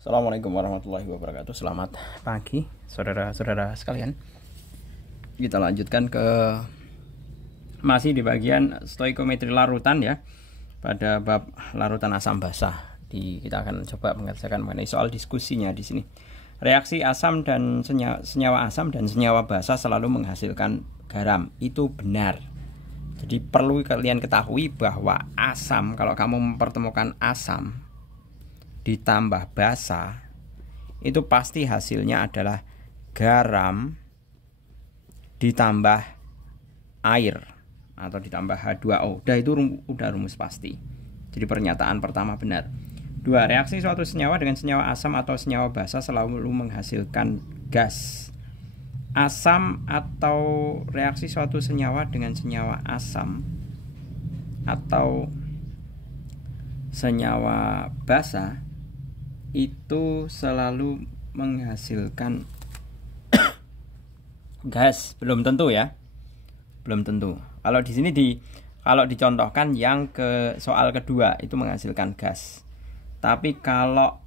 Assalamualaikum warahmatullahi wabarakatuh. Selamat pagi saudara-saudara sekalian. Kita lanjutkan ke masih di bagian stoikometri larutan ya. Pada bab larutan asam basa. Kita akan coba mengerjakan mengenai soal diskusinya di sini. Reaksi asam dan senyawa asam dan senyawa basa selalu menghasilkan garam. Itu benar. Jadi perlu kalian ketahui bahwa asam, kalau kamu mempertemukan asam ditambah basa, itu pasti hasilnya adalah garam ditambah air atau ditambah H2O. Udah rumus pasti. Jadi pernyataan pertama benar. 2. Reaksi suatu senyawa dengan senyawa asam atau senyawa basa selalu menghasilkan gas. Asam atau reaksi suatu senyawa dengan senyawa asam atau senyawa basa itu selalu menghasilkan gas. Belum tentu ya, belum tentu. Kalau di sini kalau dicontohkan yang ke soal kedua itu menghasilkan gas. Tapi kalau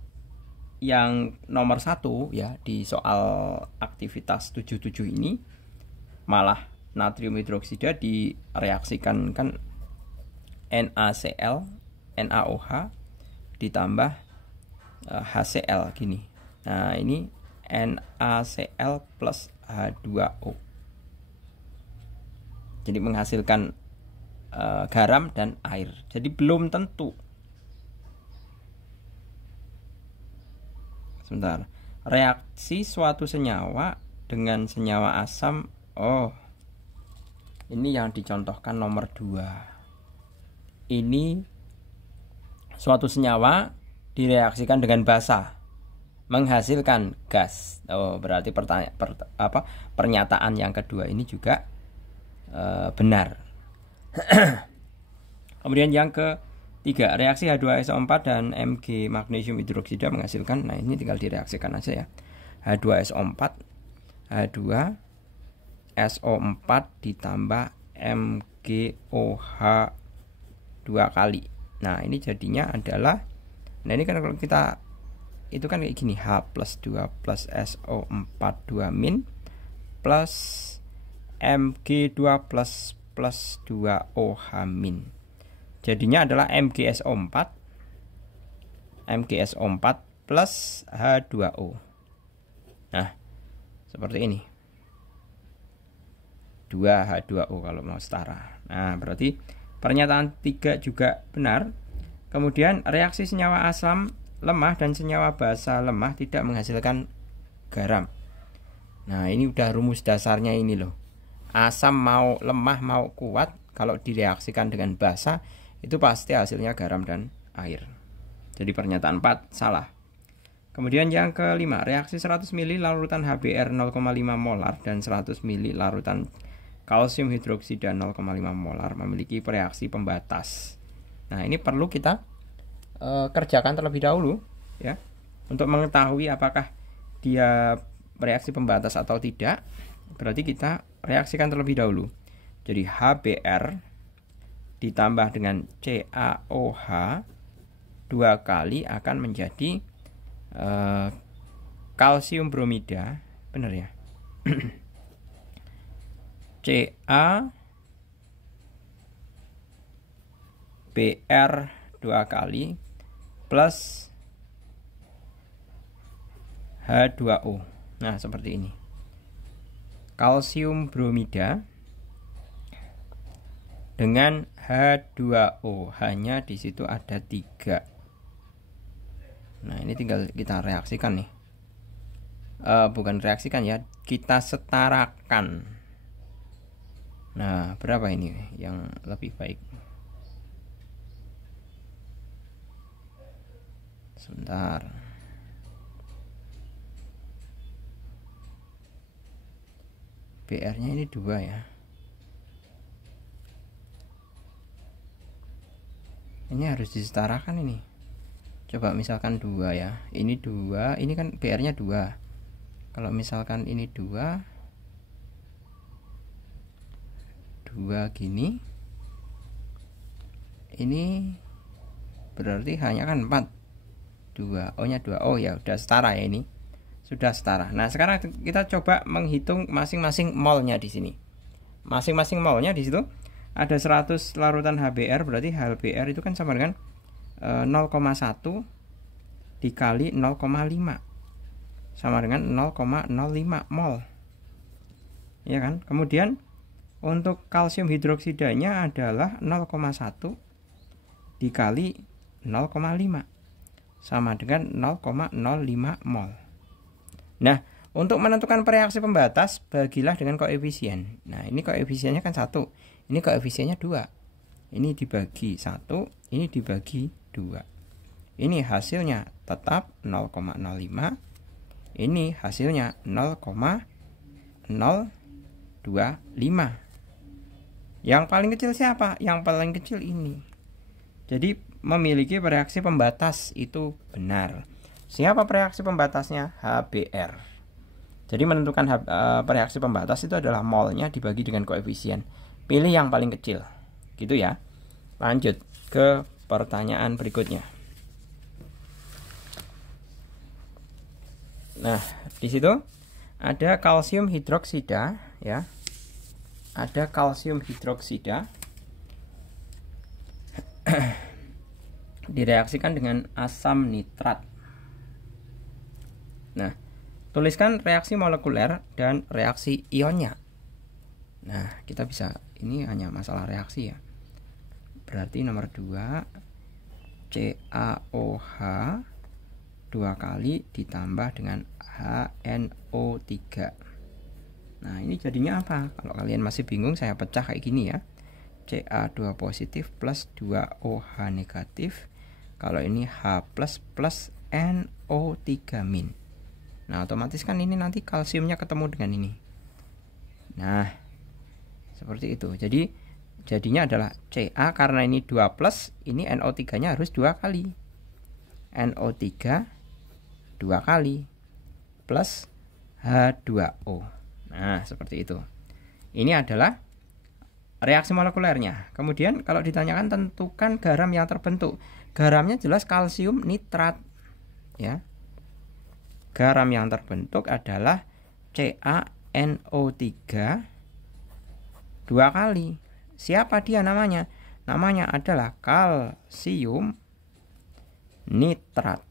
yang nomor 1 ya, di soal aktivitas 77 ini malah natrium hidroksida direaksikan kan NaCl, NaOH ditambah HCl gini. Nah, ini NaCl plus H2O. Jadi menghasilkan garam dan air. Jadi belum tentu. Sebentar. Reaksi suatu senyawa dengan senyawa asam. Oh. Ini yang dicontohkan nomor 2. Ini suatu senyawa direaksikan dengan basa menghasilkan gas. Oh, berarti pernyataan yang kedua ini juga benar. Kemudian yang ketiga, reaksi H2SO4 dan Mg magnesium hidroksida menghasilkan, nah ini tinggal direaksikan aja ya. H2SO4 H2SO4 ditambah MgOH 2 kali. Nah, ini jadinya adalah, nah ini kan kalau kita itu kan kayak gini, H plus 2 plus SO4 2 min plus Mg2 plus 2 OH min. Jadinya adalah MgSO4 plus H2O. Nah, seperti ini. 2H2O kalau mau setara. Nah, berarti pernyataan 3 juga benar. Kemudian reaksi senyawa asam lemah dan senyawa basa lemah tidak menghasilkan garam. Nah, ini udah rumus dasarnya ini loh. Asam mau lemah mau kuat, kalau direaksikan dengan basa itu pasti hasilnya garam dan air. Jadi pernyataan 4 salah. Kemudian yang kelima, reaksi 100 ml larutan HBr 0,5 molar dan 100 ml larutan kalsium hidroksida 0,5 molar memiliki reaksi pembatas. Nah, ini perlu kita kerjakan terlebih dahulu ya, untuk mengetahui apakah dia reaksi pembatas atau tidak. Berarti kita reaksikan terlebih dahulu. Jadi HBr ditambah dengan CaOH 2 kali akan menjadi kalsium bromida, benar ya? CaBr 2 kali plus H2O. Nah, seperti ini. Kalsium bromida dengan H2O, hanya di situ ada 3. Nah, ini tinggal kita reaksikan nih. Bukan reaksikan ya, kita setarakan. Nah, berapa ini yang lebih baik? Sebentar. BR-nya ini 2 ya. Ini harus disetarakan ini. Coba misalkan 2 ya. Ini 2, ini kan BR-nya 2. Kalau misalkan ini 2 gini. Ini berarti hanya kan 4. 2, O nya 2. Oh ya udah setara ya, ini sudah setara. Nah sekarang kita coba menghitung masing-masing molnya di sini. Masing-masing molnya di situ ada 100 larutan HBr, berarti HBr itu kan sama dengan 0,1 dikali 0,5 sama dengan 0,05 mol, ya kan. Kemudian untuk kalsium hidroksidanya adalah 0,1 dikali 0,5 sama dengan 0,05 mol. Nah, untuk menentukan reaksi pembatas, bagilah dengan koefisien. Nah, ini koefisiennya kan 1, ini koefisiennya 2. Ini dibagi 1, ini dibagi 2. Ini hasilnya tetap 0,05. Ini hasilnya 0,025. Yang paling kecil siapa? Yang paling kecil ini. Jadi memiliki reaksi pembatas itu benar. Siapa reaksi pembatasnya? HBr. Jadi menentukan reaksi pembatas itu adalah molnya dibagi dengan koefisien. Pilih yang paling kecil. Gitu ya. Lanjut ke pertanyaan berikutnya. Nah, di situ ada kalsium hidroksida ya. Ada kalsium hidroksida direaksikan dengan asam nitrat. Nah, tuliskan reaksi molekuler dan reaksi ionnya. Nah, kita bisa, ini hanya masalah reaksi ya. Berarti nomor 2 CaOH 2 kali ditambah dengan HNO3. Nah, ini jadinya apa? Kalau kalian masih bingung, saya pecah kayak gini ya. Ca2 positif plus 2OH negatif. Kalau ini H plus NO3 min. Nah, otomatis kan ini nanti kalsiumnya ketemu dengan ini. Nah, seperti itu. Jadi jadinya adalah Ca karena ini 2 plus, ini NO3-nya harus 2 kali. NO3 2 kali plus H2O. Nah, seperti itu. Ini adalah reaksi molekulernya. Kemudian kalau ditanyakan tentukan garam yang terbentuk. Garamnya jelas kalsium nitrat. Ya. Garam yang terbentuk adalah CaNO3 2 kali. Siapa dia namanya? Namanya adalah kalsium nitrat.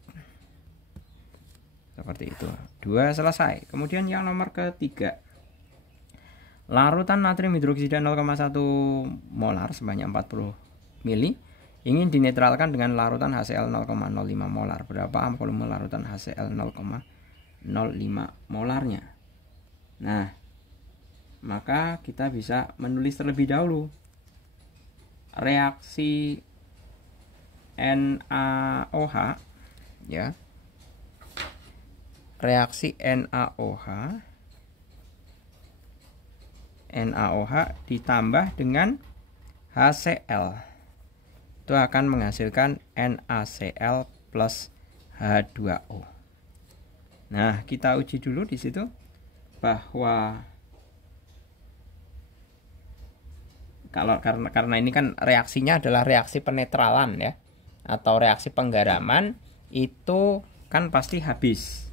Seperti itu. 2 selesai. Kemudian yang nomor ketiga. Larutan natrium hidroksida 0,1 molar sebanyak 40 mili ingin dinetralkan dengan larutan HCl 0,05 molar. Berapa volume larutan HCl 0,05 molarnya? Nah, maka kita bisa menulis terlebih dahulu reaksi NaOH ya. Reaksi NaOH ditambah dengan HCl itu akan menghasilkan NaCl plus H2O. Nah, kita uji dulu di situ bahwa karena ini kan reaksinya adalah reaksi penetralan ya, atau reaksi penggaraman, itu kan pasti habis,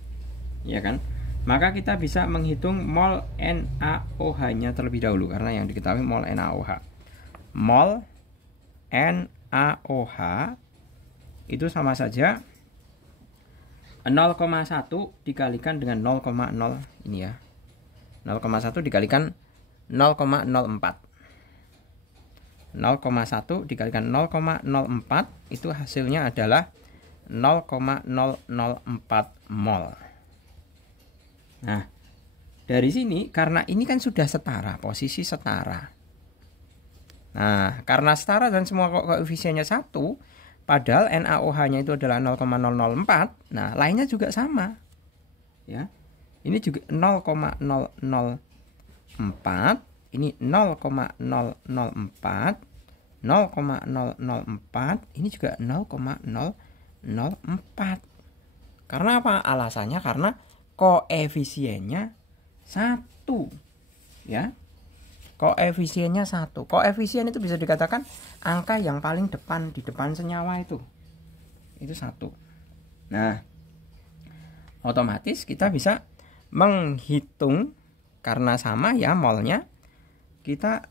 ya kan? Maka kita bisa menghitung mol NaOH-nya terlebih dahulu, karena yang diketahui mol NaOH. Mol NaOH itu sama saja 0,1 dikalikan dengan 0,0 ini ya. 0,1 dikalikan 0,04. 0,1 dikalikan 0,04 itu hasilnya adalah 0,004 mol. Nah, dari sini karena ini kan sudah setara, posisi setara. Nah, karena setara dan semua koefisiennya 1, padahal NaOH-nya itu adalah 0,004. Nah, lainnya juga sama. Ya. Ini juga 0,004, ini 0,004, 0,004, ini juga 0,004. Karena apa? Alasannya karena koefisiennya 1. Ya. Koefisiennya 1. Koefisien itu bisa dikatakan angka yang paling depan di depan senyawa itu 1. Nah, otomatis kita bisa menghitung, karena sama ya molnya, kita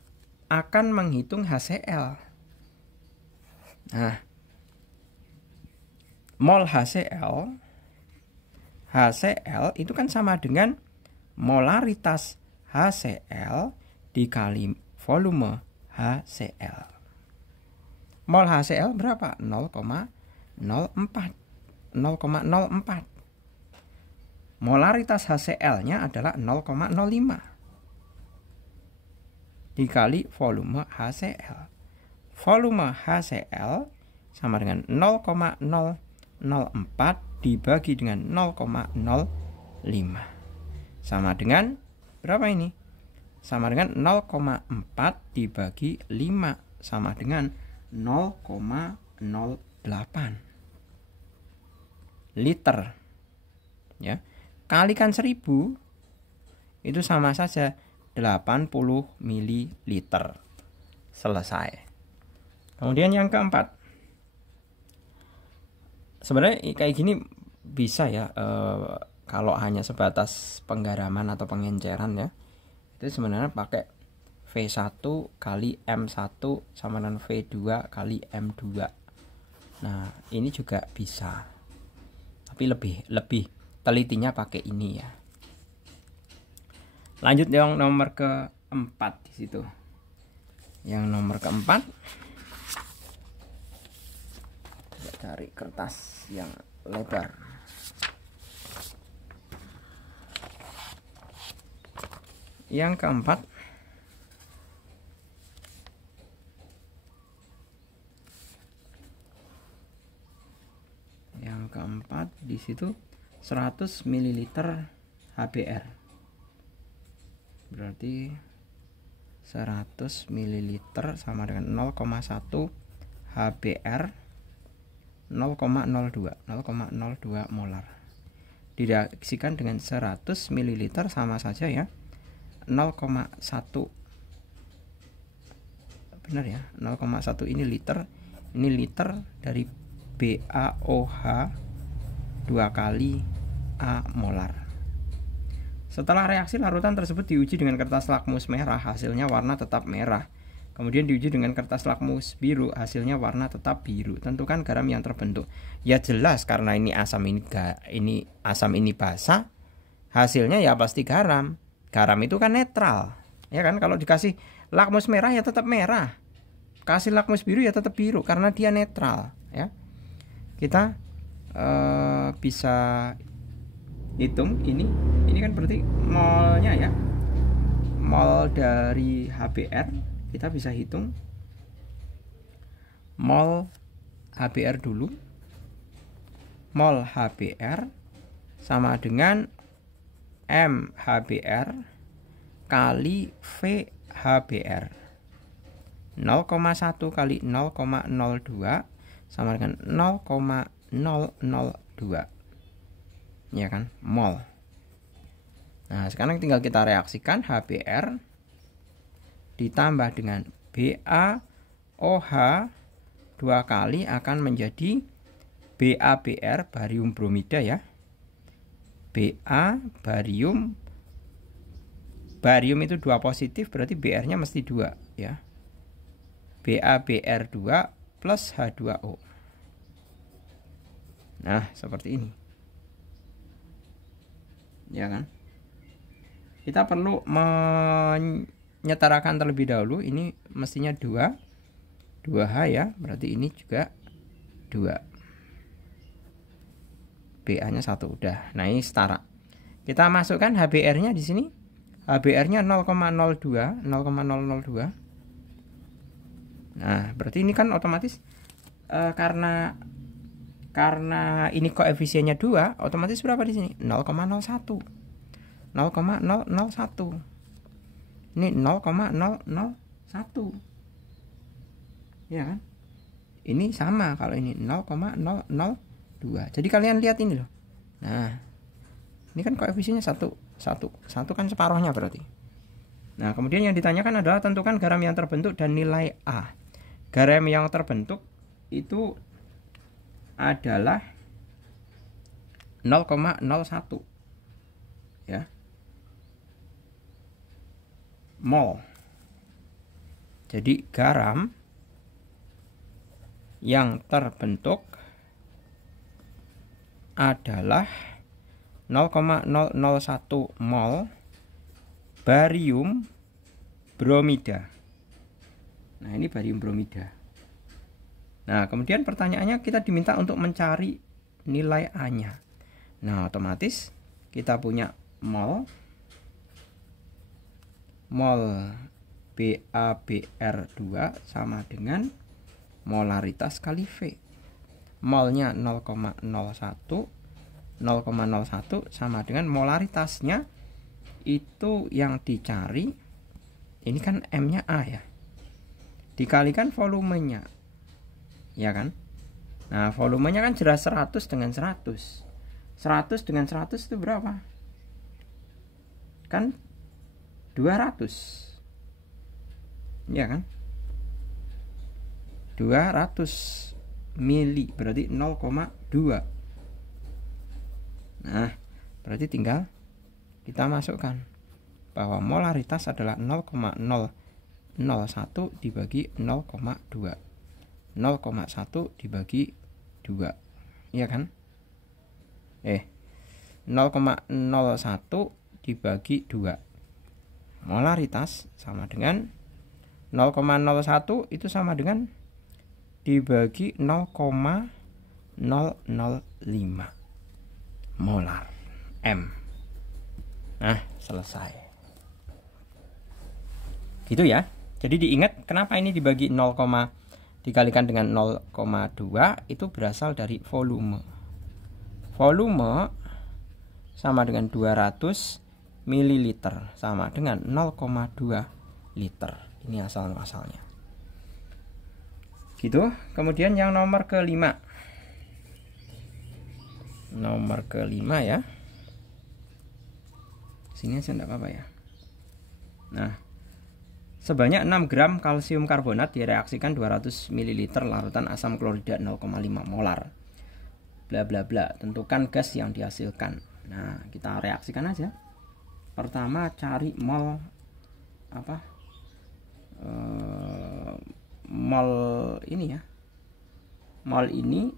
akan menghitung HCl. Nah, mol HCl itu kan sama dengan molaritas HCl dikali volume HCl. Mol HCl berapa? 0,04. Molaritas HCl-nya adalah 0,05 dikali volume HCl. Volume HCl sama dengan 0,004 dibagi dengan 0,05. Sama dengan berapa ini? Sama dengan 0,4 dibagi 5 sama dengan 0,08 liter. Ya. Kalikan 1000 itu sama saja 80 ml. Selesai. Kemudian yang keempat. Sebenarnya kayak gini bisa ya, kalau hanya sebatas penggaraman atau pengenceran ya. Itu sebenarnya pakai V1 kali M1 sama dengan V2 kali M2. Nah, ini juga bisa. Tapi lebih telitinya pakai ini ya. Lanjut yang nomor keempat di situ. Yang nomor keempat, kita cari kertas yang lebar. Yang keempat, di situ 100 ml HBr. Berarti 100 ml sama dengan 0,1 HBr 0,02 molar. Direaksikan dengan 100 ml sama saja ya, 0,1. Benar ya, 0,1 ini liter. Ini liter dari BaOH 2 kali A molar. Setelah reaksi larutan tersebut diuji dengan kertas lakmus merah, hasilnya warna tetap merah. Kemudian diuji dengan kertas lakmus biru, hasilnya warna tetap biru. Tentukan garam yang terbentuk. Ya jelas, karena ini asam ini basa, hasilnya ya pasti garam. Garam itu kan netral. Ya kan, kalau dikasih lakmus merah ya tetap merah. Kasih lakmus biru ya tetap biru karena dia netral, ya. Kita bisa hitung ini kan berarti molnya ya, mol dari HBr kita bisa hitung. Mol HBr dulu, mol HBr sama dengan MHBr kali VHBr. 0,1 kali 0,02 sama dengan 0,002, ya kan, mol. Nah, sekarang tinggal kita reaksikan HBr ditambah dengan BaOH 2 kali akan menjadi BaBr, barium bromida ya. Barium itu 2 positif, berarti Br-nya mesti 2 ya. BaBr2 plus H2O. Nah, seperti ini. Ya kan? Kita perlu menyetarakan terlebih dahulu. Ini mestinya 2H ya. Berarti ini juga 2. Ba-nya 1 udah. Nah, ini setara. Kita masukkan HBr-nya di sini. HBr-nya 0,02. Nah, berarti ini kan otomatis karena ini koefisiennya 2, otomatis berapa di sini? 0,01. Ini 0,001. Ya kan? Ini sama kalau ini 0,002. Jadi kalian lihat ini loh. Nah, ini kan koefisiennya 1 kan separuhnya berarti. Nah, kemudian yang ditanyakan adalah tentukan garam yang terbentuk dan nilai A. Garam yang terbentuk itu adalah 0,01 ya, mol. Jadi garam yang terbentuk adalah 0,001 mol barium bromida. Nah, ini barium bromida. Nah, kemudian pertanyaannya kita diminta untuk mencari nilai A-nya. Nah, otomatis kita punya mol BaBr2 sama dengan molaritas kali V. Molnya 0,01 sama dengan molaritasnya itu yang dicari. Ini kan M-nya A ya, dikalikan volumenya, ya kan. Nah, volumenya kan jelas 100 dengan 100. 100 dengan 100 itu berapa? Kan 200. Ya kan? 200 mili berarti 0,2. Nah, berarti tinggal kita masukkan bahwa molaritas adalah 0,001 dibagi 0,2. 0,1 dibagi 2. Iya kan? 0,01 dibagi 2. Molaritas sama dengan 0,01 itu sama dengan dibagi 0,005 molar M. Nah, selesai. Gitu ya. Jadi diingat kenapa ini dibagi 0, dikalikan dengan 0,2 itu berasal dari volume. Volume sama dengan 200 ml sama dengan 0,2 liter. Ini asal-asalnya. Gitu. Kemudian yang nomor kelima. Nomor kelima ya. Sini aja enggak apa-apa ya. Nah, sebanyak 6 gram kalsium karbonat direaksikan 200 ml larutan asam klorida 0,5 molar. Bla bla bla. Tentukan gas yang dihasilkan. Nah, kita reaksikan aja. Pertama cari mol apa? Mol ini ya. Mol ini,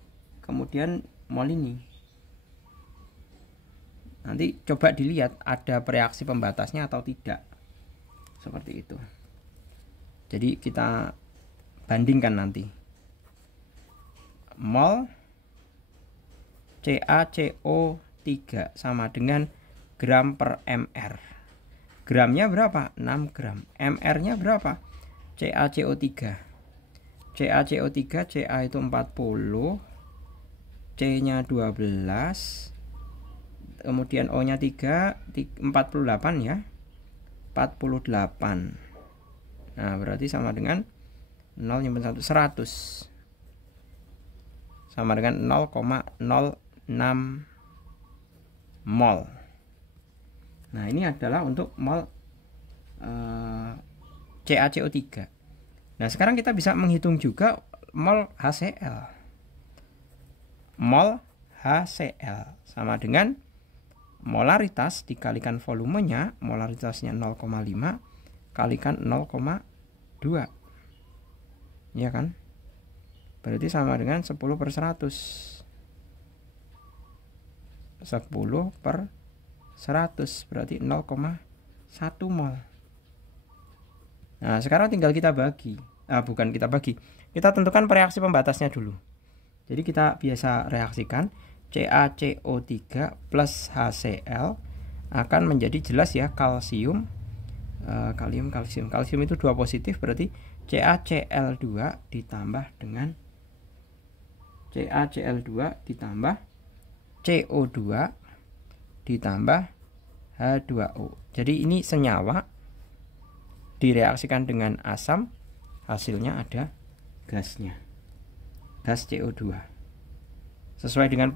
kemudian mol ini. Nanti coba dilihat ada reaksi pembatasnya atau tidak. Seperti itu. Jadi kita bandingkan nanti. Mol CaCO3 sama dengan gram per mr. Gramnya berapa? 6 gram. Mr-nya berapa? CaCO3. CaCO3, Ca itu 40, C-nya 12, kemudian O-nya 3, 48 ya. 48. Nah, berarti sama dengan 0 nyimpen 1, 100. Sama dengan 0,06 mol. Nah, ini adalah untuk mol CaCO3. Nah, sekarang kita bisa menghitung juga mol HCl. Mol HCl sama dengan molaritas dikalikan volumenya, molaritasnya 0,5 kalikan 0,2. Ya kan? Berarti sama dengan 10/100. 10/100 berarti 0,1 mol. Nah, sekarang tinggal kita bagi. Bukan kita bagi. Kita tentukan reaksi pembatasnya dulu. Jadi kita biasa reaksikan CaCO3 plus HCl akan menjadi jelas ya kalsium. Kalsium itu 2 positif, berarti CaCl2 ditambah dengan CaCl2 ditambah CO2 ditambah H2O. Jadi ini senyawa direaksikan dengan asam, hasilnya ada gasnya, gas CO2. Sesuai dengan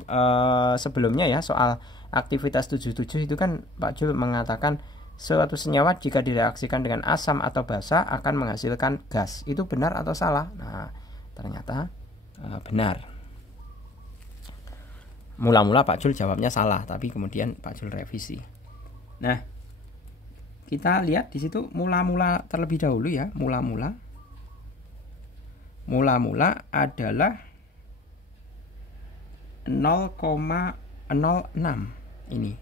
sebelumnya ya, soal aktivitas 77 itu kan Pak Jul mengatakan suatu senyawa jika direaksikan dengan asam atau basa akan menghasilkan gas. Itu benar atau salah? Nah, ternyata benar. Mula-mula Pak Jul jawabnya salah, tapi kemudian Pak Jul revisi. Nah, kita lihat di situ mula-mula terlebih dahulu ya. Mula-mula adalah 0,06 ini.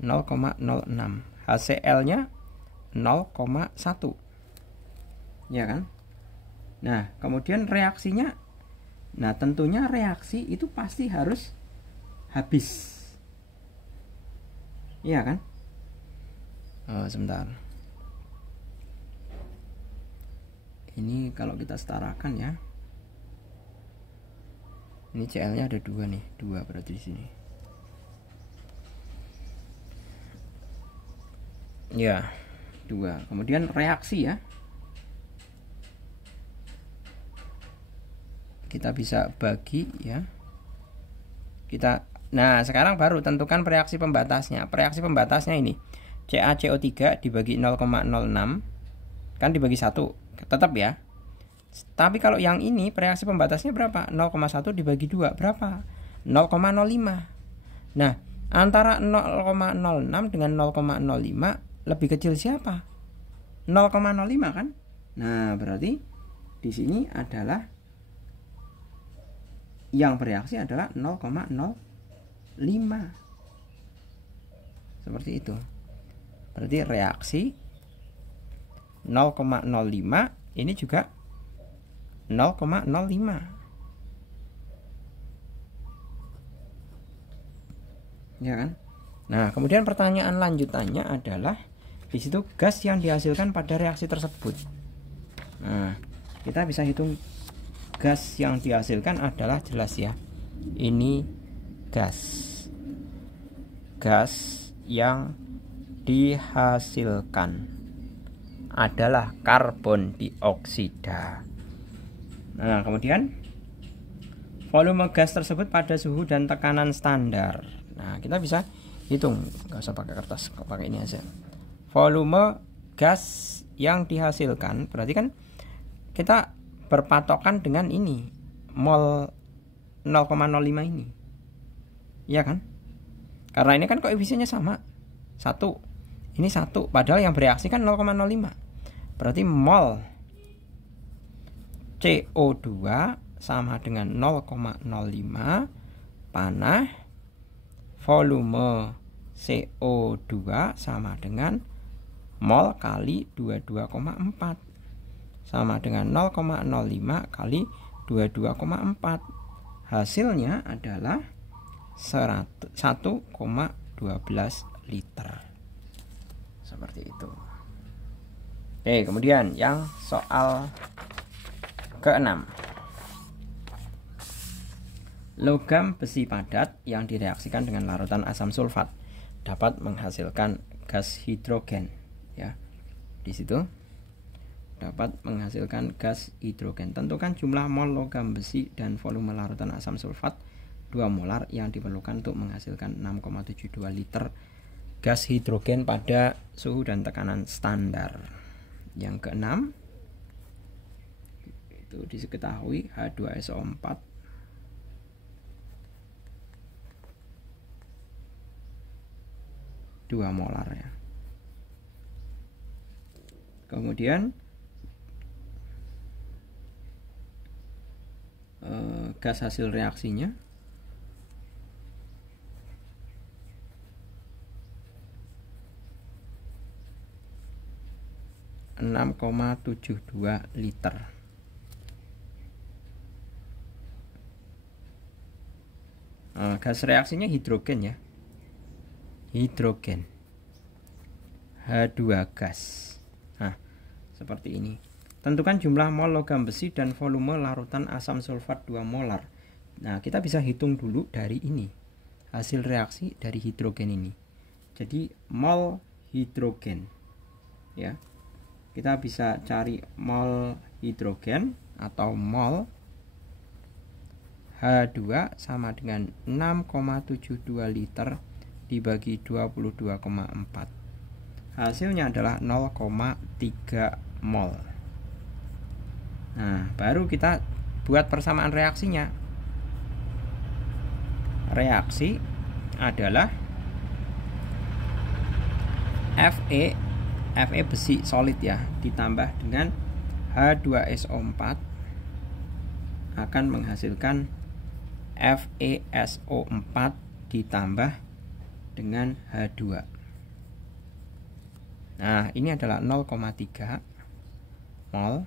0,06. HCl-nya 0,1. Ya kan? Nah, kemudian reaksinya, nah tentunya reaksi itu pasti harus habis. Iya kan? Sebentar. Ini kalau kita setarakan ya. Ini Cl-nya ada 2 nih, 2 berarti di sini. Ya, 2. Kemudian reaksi ya. Kita bisa bagi ya. Nah, sekarang baru tentukan reaksi pembatasnya. Reaksi pembatasnya ini CaCO3 dibagi 0,06 kan dibagi 1, tetap ya. Tapi kalau yang ini reaksi pembatasnya berapa? 0,1 dibagi 2 berapa? 0,05. Nah, antara 0,06 dengan 0,05 lebih kecil siapa? 0,05 kan? Nah, berarti di sini adalah yang bereaksi adalah 0,05. Seperti itu. Berarti reaksi 0,05 ini juga 0,05. Ya kan? Nah, kemudian pertanyaan lanjutannya adalah di situ gas yang dihasilkan pada reaksi tersebut. Nah, kita bisa hitung gas yang dihasilkan adalah jelas ya. Ini gas yang dihasilkan adalah karbon dioksida. Nah, kemudian volume gas tersebut pada suhu dan tekanan standar. Nah, kita bisa hitung, nggak usah pakai kertas, pakai ini aja. Volume gas yang dihasilkan berarti kan kita berpatokan dengan ini mol 0,05 ini, ya kan? Karena ini kan koefisiennya sama 1, ini 1, padahal yang bereaksi kan 0,05. Berarti mol CO2 sama dengan 0,05 panah, volume CO2 sama dengan mol kali 22,4 sama dengan 0,05 kali 22,4. Hasilnya adalah 1,12 liter. Seperti itu. Oke, kemudian yang soal ke-6. Logam besi padat yang direaksikan dengan larutan asam sulfat dapat menghasilkan gas hidrogen ya. Di situ dapat menghasilkan gas hidrogen. Tentukan jumlah mol logam besi dan volume larutan asam sulfat 2 molar yang diperlukan untuk menghasilkan 6,72 liter gas hidrogen pada suhu dan tekanan standar. Yang ke-6 itu diketahui H2SO4 2 molar ya. Kemudian gas hasil reaksinya (6,72 liter). Gas reaksinya hidrogen ya. Hidrogen H2 gas. Nah, seperti ini. Tentukan jumlah mol logam besi dan volume larutan asam sulfat 2 molar. Nah, kita bisa hitung dulu dari ini. Hasil reaksi dari hidrogen ini. Jadi mol hidrogen. Ya. Kita bisa cari mol hidrogen atau mol H2 sama dengan 6,72 liter dibagi 22,4. Hasilnya adalah 0,3 mol. Nah, baru kita buat persamaan reaksinya. reaksi adalah Fe besi solid ya, ditambah dengan H2SO4 akan menghasilkan FeSO4 ditambah dengan H2. Nah, ini adalah 0,3 mol.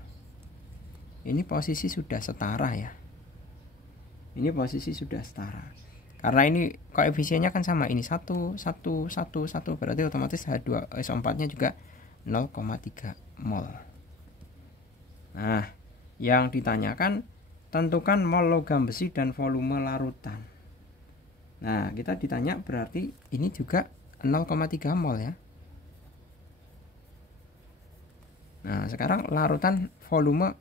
Ini posisi sudah setara ya. Ini posisi sudah setara. Karena ini koefisiennya kan sama, ini 1, 1, 1, 1, berarti otomatis H2SO4-nya juga 0,3 mol. Nah, yang ditanyakan tentukan mol logam besi dan volume larutan. Nah, kita ditanya berarti ini juga 0,3 mol ya. Nah, sekarang larutan volume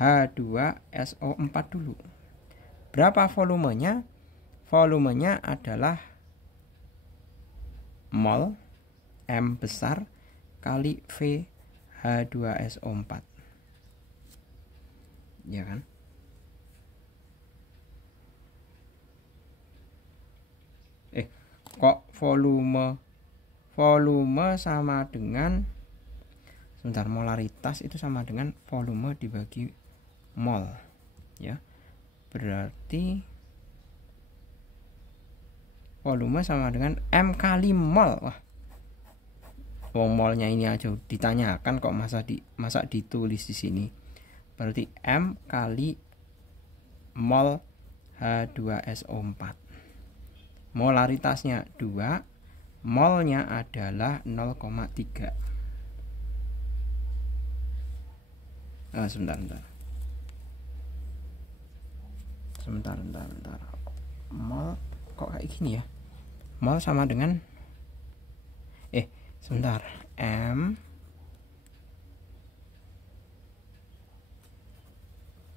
H2SO4 dulu. Berapa volumenya? Volumenya adalah mol M besar kali V H2SO4. Ya kan? Kok volume sama dengan molaritas itu sama dengan volume dibagi mol ya. Berarti volume sama dengan M kali mol. Wah, molnya ini aja ditanyakan kok masa ditulis di sini. Berarti M kali mol H2SO4. Molaritasnya 2, molnya adalah 0,3. Sebentar. Mol kok kayak gini ya? Mol sama dengan M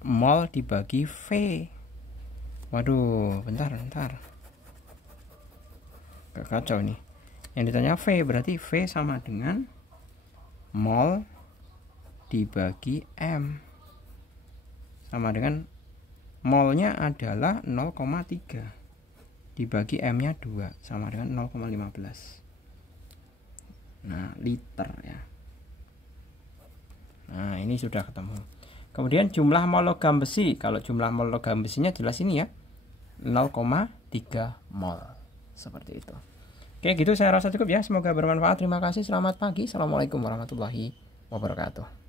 mol dibagi V. Waduh, bentar. Kacau nih. Yang ditanya V, berarti V sama dengan mol dibagi M. Sama dengan molnya adalah 0,3 dibagi M-nya 2 sama dengan 0,15. Nah, liter ya. Nah, ini sudah ketemu. Kemudian jumlah mol logam besi. Kalau jumlah mol logam besinya jelas ini ya, 0,3 mol. Seperti itu. Oke, gitu saya rasa cukup ya. Semoga bermanfaat. Terima kasih. Selamat pagi. Assalamualaikum warahmatullahi wabarakatuh.